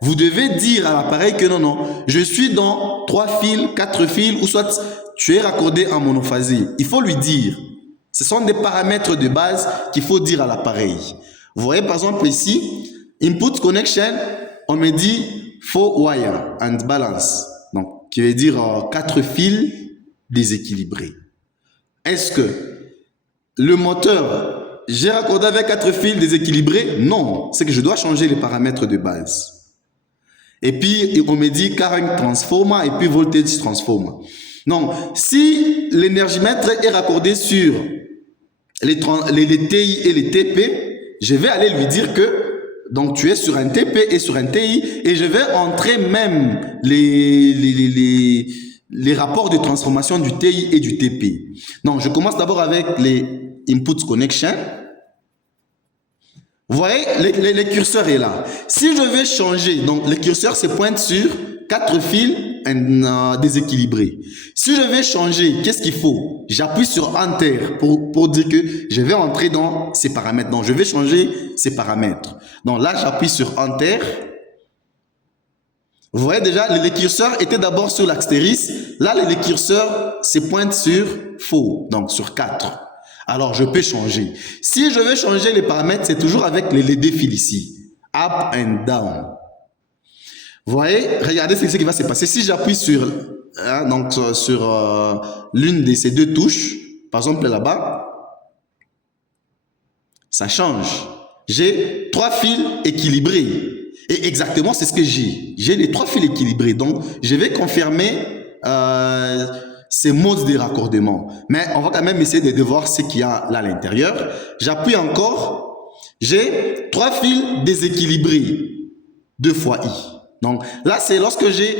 vous devez dire à l'appareil que non, non, je suis dans 3 fils, 4 fils, ou soit tu es raccordé en monophasé. Il faut lui dire. Ce sont des paramètres de base qu'il faut dire à l'appareil. Vous voyez par exemple ici, input connection, on me dit 4 wire and balance. Donc, qui veut dire 4 fils déséquilibrés. Est-ce que le moteur, j'ai raccordé avec 4 fils déséquilibrés? Non, c'est que je dois changer les paramètres de base. Et puis, on me dit current transformer et puis voltage transformer. Donc, si l'énergimètre est raccordé sur les TI et les TP, je vais aller lui dire que donc tu es sur un TP et sur un TI et je vais entrer même les rapports de transformation du TI et du TP. Donc, je commence d'abord avec les input connection. Vous voyez, le curseur est là. Si je vais changer, donc le curseur se pointe sur 4 fils déséquilibrés. Si je vais changer, qu'est-ce qu'il faut? J'appuie sur Enter pour dire que je vais entrer dans ces paramètres. Donc, je vais changer ces paramètres. Donc là, j'appuie sur Enter. Vous voyez déjà, le curseur était d'abord sur l'astérisque. Là, le curseur se pointe sur Faux, donc sur 4. Alors, je peux changer. Si je veux changer les paramètres, c'est toujours avec les deux fils ici. Up and down. Vous voyez, regardez ce qui va se passer. Si j'appuie sur, l'une de ces deux touches, par exemple là-bas, ça change. J'ai 3 fils équilibrés. Et exactement, c'est ce que j'ai. J'ai les 3 fils équilibrés. Donc, je vais confirmer ces modes de raccordement. Mais on va quand même essayer de voir ce qu'il y a là à l'intérieur. J'appuie encore. J'ai 3 fils déséquilibrés. 2 fois I. Donc là, c'est lorsque j'ai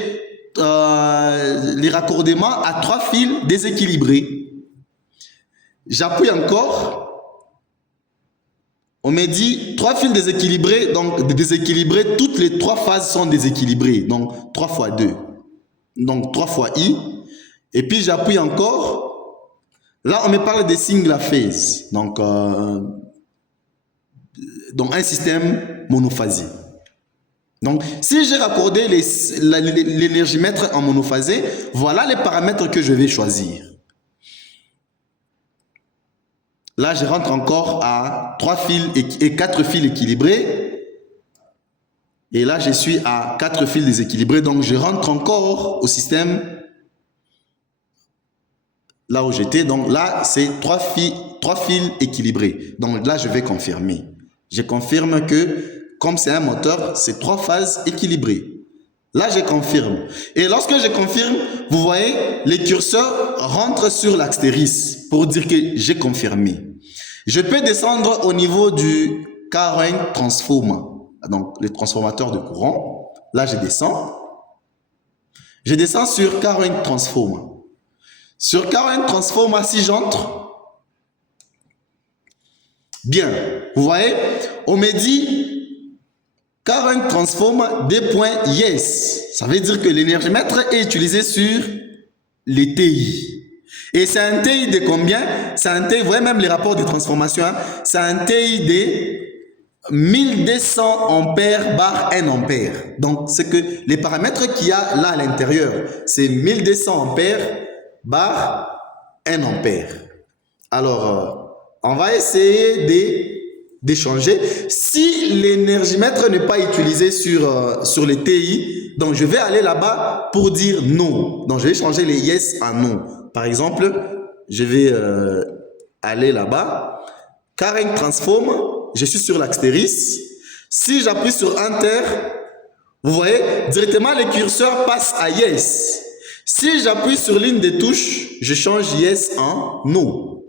les raccordements à 3 fils déséquilibrés. J'appuie encore. On me dit 3 fils déséquilibrés. Donc déséquilibrés, toutes les 3 phases sont déséquilibrées. Donc 3 fois 2. Donc 3 fois I. Et puis j'appuie encore. Là, on me parle des single phase. Donc un système monophasé. Donc, si j'ai raccordé l'énergimètre en monophasé, voilà les paramètres que je vais choisir. Là, je rentre encore à 3 fils et 4 fils équilibrés. Et là, je suis à 4 fils déséquilibrés. Donc, je rentre encore au système là où j'étais. Donc, là, c'est 3 fils équilibrés. Donc, là, je vais confirmer. Je confirme que comme c'est un moteur, c'est 3 phases équilibrées. Là, je confirme. Et lorsque je confirme, vous voyez, les curseurs rentrent sur l'astérisque pour dire que j'ai confirmé. Je peux descendre au niveau du current transformer, donc le transformateur de courant. Là, je descends. Je descends sur current transformer. Sur current transformer, si j'entre, bien, vous voyez, on me dit current transform yes. Ça veut dire que l'énergimètre est utilisé sur les TI. Et c'est un TI de combien? C'est un TI, vous voyez même les rapports de transformation, hein? C'est un TI de 1200 ampères bar 1 ampère. Donc, c'est que les paramètres qu'il y a là à l'intérieur, c'est 1200 ampères bar 1 ampère. Alors, on va essayer d'échanger. Si l'énergimètre n'est pas utilisé sur les TI, donc je vais aller là-bas pour dire non. Donc je vais changer les yes en non. Par exemple, je vais aller là-bas. Current transform, je suis sur l'astérisque. Si j'appuie sur Enter, vous voyez, directement le curseur passe à yes. Si j'appuie sur l'une des touches, je change yes en non.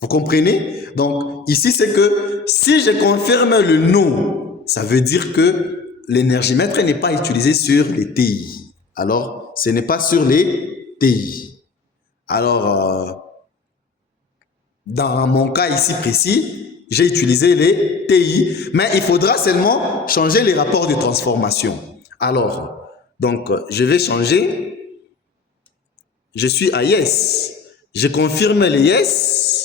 Vous comprenez? Donc, ici, c'est que si je confirme le non, ça veut dire que l'énergimètre n'est pas utilisé sur les TI. Alors, ce n'est pas sur les TI. Alors, dans mon cas ici précis, j'ai utilisé les TI, mais il faudra seulement changer les rapports de transformation. Alors, donc, je vais changer. Je suis à yes. Je confirme les yes.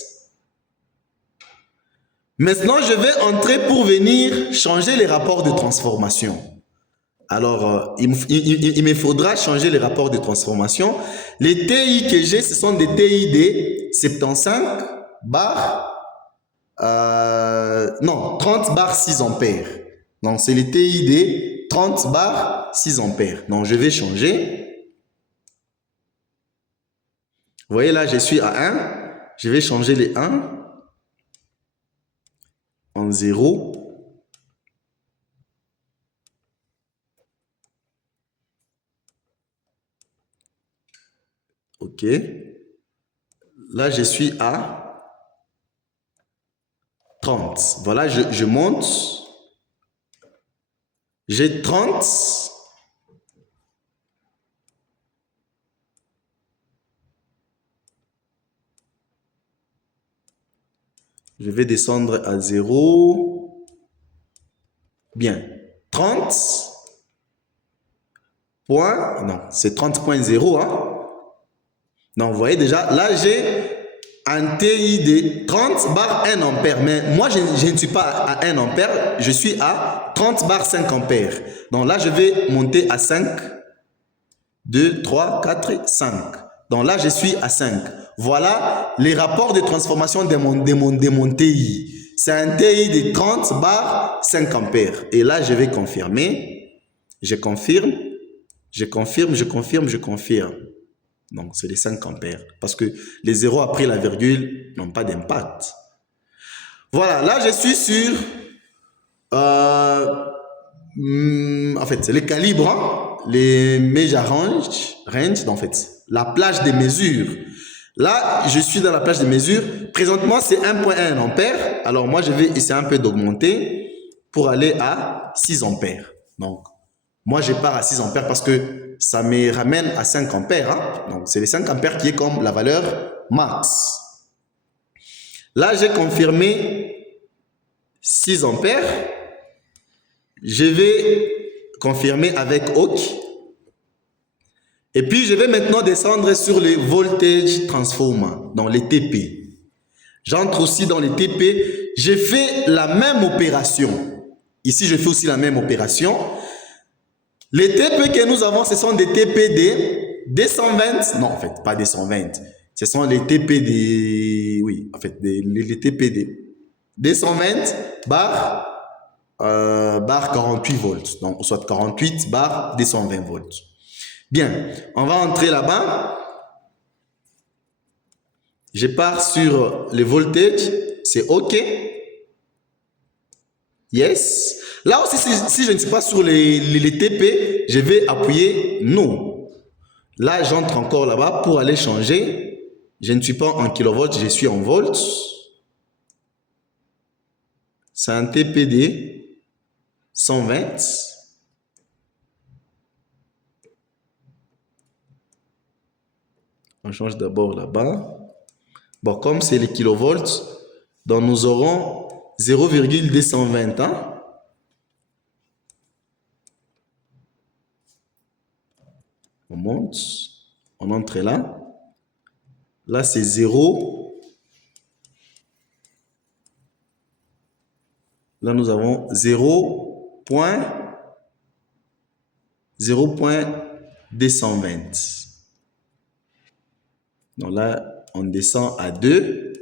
Maintenant, je vais entrer pour venir changer les rapports de transformation. Alors, il me faudra changer les rapports de transformation. Les TI que j'ai, ce sont des TI de 75 bar, non, 30 bar 6 ampères. Donc, c'est les TI de 30 bar 6 ampères. Donc, je vais changer. Vous voyez là, je suis à 1. Je vais changer les 1 en 0. OK. Là, je suis à 30. Voilà, je monte. J'ai 30. Je vais descendre à 0. Bien. 30. Point. Non, c'est 30.0. Hein? Donc, vous voyez déjà, là, j'ai un TI de 30 bar 1 ampère. Mais moi, je ne suis pas à 1 ampère, je suis à 30 bar 5 ampères. Donc là, je vais monter à 5. 2, 3, 4, 5. Donc là, je suis à 5. Voilà les rapports de transformation de mon TI. C'est un TI de 30 bar 5 ampères. Et là, je vais confirmer. Je confirme. Je confirme, je confirme, je confirme. Donc, c'est les 5 ampères. Parce que les zéros après la virgule n'ont pas d'impact. Voilà, là, je suis sur... en fait, c'est les calibres, hein, les measure range, en fait, la plage des mesures. Là, je suis dans la plage des mesures. Présentement, c'est 1.1 ampère. Alors, moi, je vais essayer un peu d'augmenter pour aller à 6 ampères. Donc, moi, je pars à 6 ampères parce que ça me ramène à 5 ampères. Hein. Donc, c'est les 5 ampères qui est comme la valeur max. Là, j'ai confirmé 6 ampères. Je vais confirmer avec OK. Et puis, je vais maintenant descendre sur les voltage transformers, dans les TP. J'entre aussi dans les TP. J'ai fait la même opération. Ici, je fais aussi la même opération. Les TP que nous avons, ce sont des TPD 220. Non, en fait, pas 220. Ce sont les TPD. Oui, en fait, les TPD 220 bar 48 volts. Donc, soit 48 bar 220 volts. Bien, on va entrer là-bas. Je pars sur les voltages. C'est OK. Yes. Là aussi, si je ne suis pas sur les TP, je vais appuyer non. Là, j'entre encore là-bas pour aller changer. Je ne suis pas en kilovolts, je suis en volts. C'est un TPD 120. On change d'abord là-bas. Bon, comme c'est les kilovolts, donc nous aurons 0,220. Hein? On monte, on entre là. Là, c'est 0. Là, nous avons 0.220. Donc là, on descend à 2.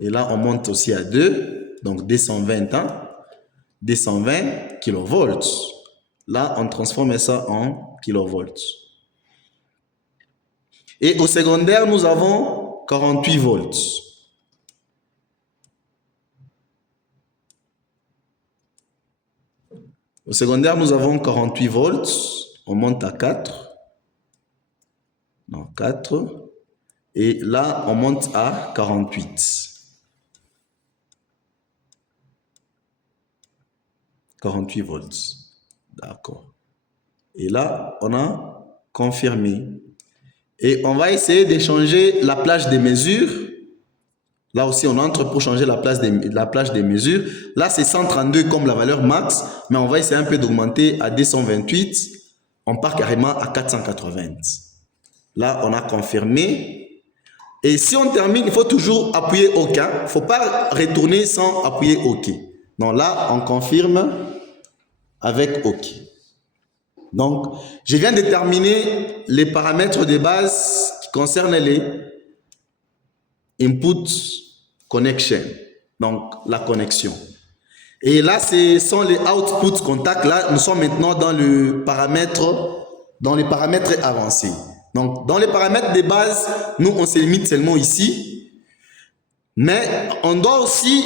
Et là, on monte aussi à 2. Donc 220 ans. 220 kilovolts. Là, on transforme ça en kilovolts. Et au secondaire, nous avons 48 volts. Au secondaire, nous avons 48 volts. On monte à 4. Non, 4. Et là, on monte à 48. 48 volts. D'accord. Et là, on a confirmé. Et on va essayer de changer la plage des mesures. Là aussi, on entre pour changer la plage des mesures. Là, c'est 132 comme la valeur max, mais on va essayer un peu d'augmenter à 228. On part carrément à 480. Là, on a confirmé. Et si on termine, il faut toujours appuyer OK. Il ne faut pas retourner sans appuyer OK. Donc là, on confirme avec OK. Donc, je viens de terminer les paramètres de base qui concernent les input connection, donc la connexion. Et là, ce sont les output contacts. Là, nous sommes maintenant dans les paramètres avancés. Donc, dans les paramètres de base, nous, on se limite seulement ici. Mais on doit aussi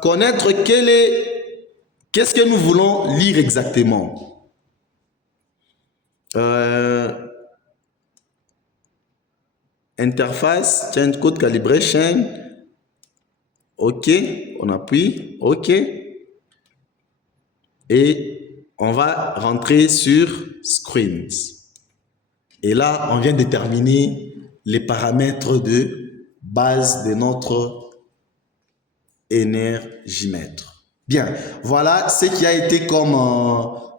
connaître qu'est-ce que nous voulons lire exactement. Interface, change code calibration. OK, on appuie OK. Et on va rentrer sur Screens. Et là, on vient de terminer les paramètres de base de notre énergimètre. Bien, voilà ce qui a été comme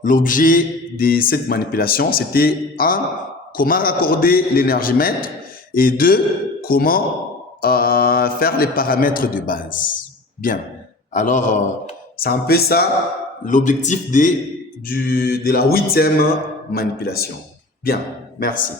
l'objet de cette manipulation. C'était un, comment raccorder l'énergimètre et deux, comment faire les paramètres de base. Bien, alors c'est un peu ça l'objectif de la 8e manipulation. Bien, merci.